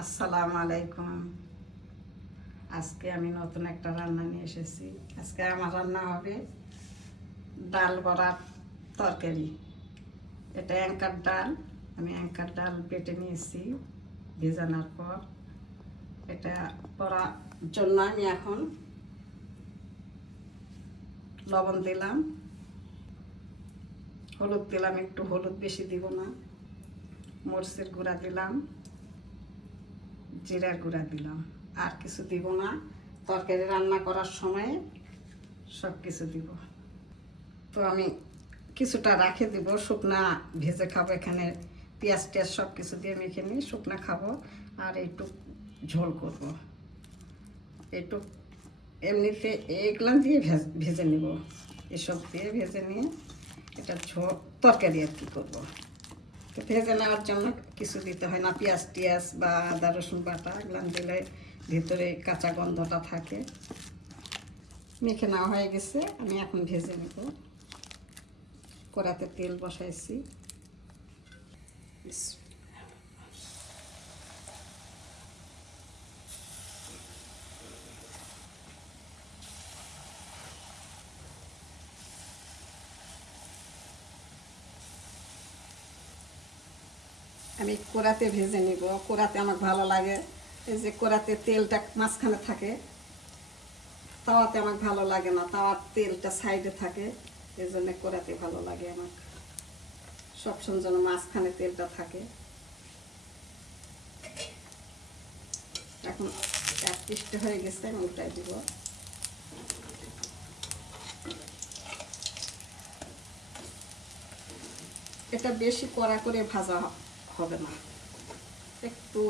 আসসালামু আলাইকুম। আজকে আমি নতুন একটা রান্না নিয়ে এসেছি। আজকে আমার রান্না হবে ডাল বড়ার তরকারি। এটা অ্যাঙ্কার ডাল। আমি অ্যাঙ্কার ডাল বেটে নিয়েছি ভেজানোর পর। এটা বড়ার জন্য আমি এখন লবণ দিলাম, হলুদ দিলাম, একটু হলুদ বেশি দিব না, মরিচের গুঁড়া দিলাম, জিরার গুঁড়া দিলাম, আর কিছু দিব না। তরকারি রান্না করার সময় সব কিছু দিব। তো আমি কিছুটা রাখে দিব, শুকনা ভেজে খাবো। এখানে পেঁয়াজ টিয়াজ সব কিছু দিয়ে মেখে নিয়ে শুকনা খাবো। আর একটু ঝোল করব, একটু এমনিতে এগুলা দিয়ে ভেজে নিব। এসব দিয়ে ভেজে নিয়ে এটা ঝোল তরকারি আর কি করবো। তো ভেজে নেওয়ার জন্য কিছু দিতে হয় না, পেঁয়াজ টিয়াজ বা আদা রসুন বাটা এগুলো দিলে ভেতরে কাঁচা গন্ধটা থাকে। মেখে নেওয়া হয়ে গেছে, আমি এখন ভেজে নেব। কড়াতে তেল বসাইছি। আমি কড়াতে ভেজে নিব। কড়াতে আমার ভালো লাগে, এই যে কড়াতে তেলটা মাঝখানে থাকে। তাওয়াতে আমার ভালো লাগে না, তাওয়ার তেলটা সাইডে থাকে। এই জন্য কড়াতে ভালো লাগে আমার। সবসময় যেন মাঝখানে তেলটা থাকে। এখন এক পিসটা হয়ে গেছে, আমি উল্টাই দিব। এটা বেশি কড়া করে ভাজা হবে না, একটু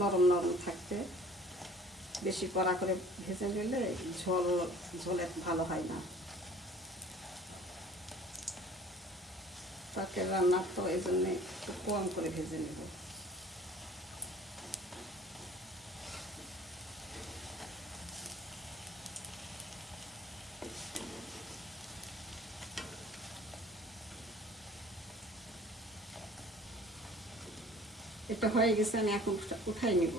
নরম নরম থাকতে। বেশি কড়া করে ভেজে নিলে ঝোলে ভালো হয় না। তরকারি রান্না তো এই জন্যে একটু কম করে ভেজে নেব। এটা হয়ে গেছে, আমি এখন উঠাই নিব।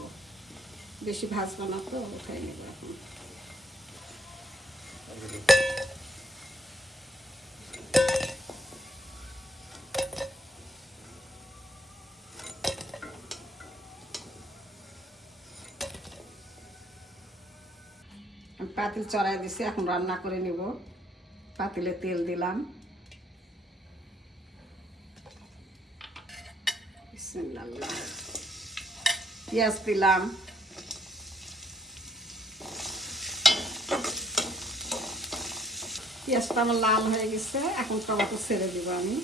বেশি ভাজবো না তো, উঠাই নেব এখন। আমি পাতিল চড়াই দিছি, এখন রান্না করে নিব। পাতিলে তেল দিলাম, পেঁয়াজ দিলাম, পেঁয়াজটা আমার লাল হয়ে গেছে। এখন টমেটো ছেড়ে দিব আমি।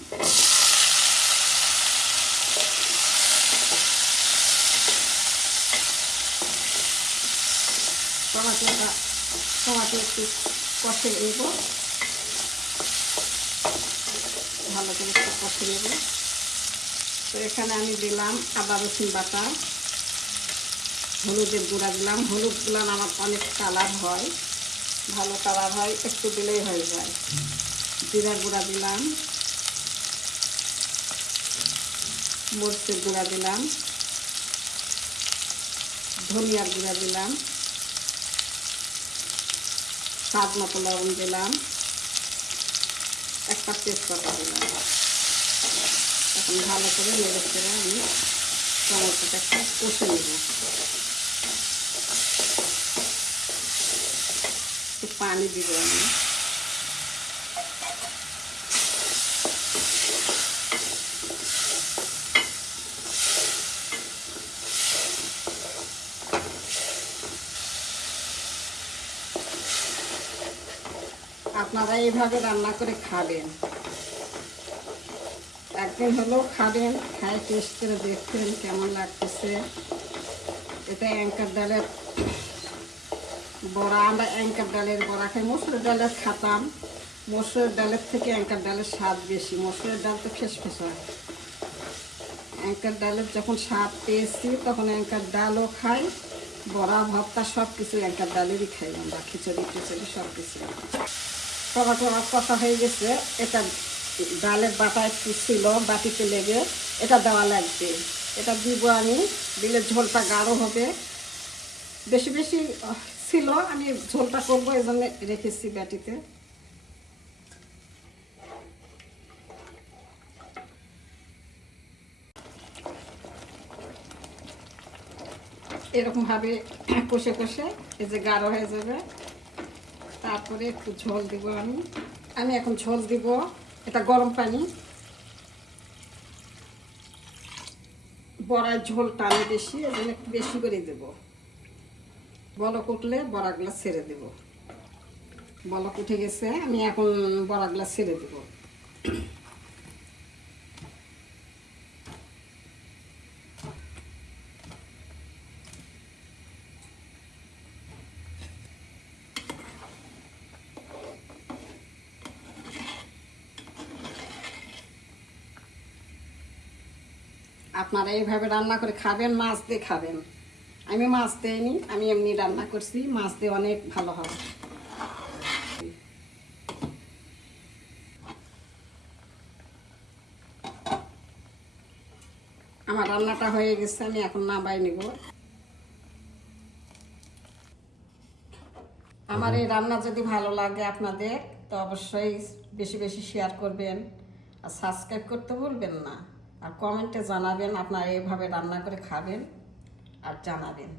টমেটো একটু কষে নেব, ভালো করে একটু কষে নেব। তো এখানে আমি দিলাম আদা রসুন বাটা, হলুদের গুঁড়া দিলাম। হলুদ দিলাম আমার অনেক কালার হয়, ভালো কালার হয়, একটু দিলেই হয়ে যায়। জিরার গুঁড়া দিলাম, মরিচের গুঁড়া দিলাম, ধনিয়ার গুঁড়া দিলাম, স্বাদ মতো লবণ দিলাম, একটা তেজপাতা দিলাম। এখন ভালো করে নেড়ে চেড়ে আমি টমেটোটা একটু কষে নেব। একটু পানি দিব আমি। আপনারা এইভাবে রান্না করে খাবেন, একদিন হলেও খাবেন, খাই টেস্ট করে দেখবেন কেমন লাগতেছে। এটা অ্যাঙ্কার ডালের বড়া। আমরা অ্যাঙ্কার ডালের বড়া খাই, মসুরের ডালের খাতাম। মসুরের ডালের থেকে অ্যাঙ্কার ডালের স্বাদ বেশি। মসুরের ডাল তো ফেস হয়। অ্যাঙ্কার ডালের যখন স্বাদ পেয়েছি তখন অ্যাঙ্কার ডালও খাই, বড়া ভর্তা সব কিছু অ্যাঙ্কার ডালেরই খাই আমরা। খিচুড়ি টিচুড়ি সব কিছু। টমেটো কষা হয়ে গেছে। এটা ডালের বাটা একটু ছিল বাটিতে লেগে, এটা দেওয়া লাগবে। এটা দিব আমি, দিলে ঝোলটা গাঢ় হবে। বেশি বেশি ছিল, আমি ঝোলটা করবো এই জন্য রেখেছি বাটিতে। এরকমভাবে কষে কষে এই যে গাঢ় হয়ে যাবে। তারপরে একটু ঝোল দিব আমি এখন ঝোল দিব, এটা গরম পানি। বড়ার ঝোল টানে বেশি, এই জন্য একটু বেশি করে দেবো। বলক উঠলে বড়াগুলো ছেড়ে দেব। বলক উঠে গেছে, আমি এখন বড়াগুলো ছেড়ে দেব। আপনারা এইভাবে রান্না করে খাবেন, মাছ দিয়ে খাবেন। আমি মাছ দিইনি, আমি এমনি রান্না করছি, মাছ দিয়ে অনেক ভালো হবে। আমার রান্নাটা হয়ে গেছে, আমি এখন নামাই নিব। আমার এই রান্না যদি ভালো লাগে আপনাদের, তো অবশ্যই বেশি বেশি শেয়ার করবেন আর সাবস্ক্রাইব করতে ভুলবেন না। আর কমেন্টে জানাবেন আপনারা এইভাবে রান্না করে খাবেন আর জানাবেন।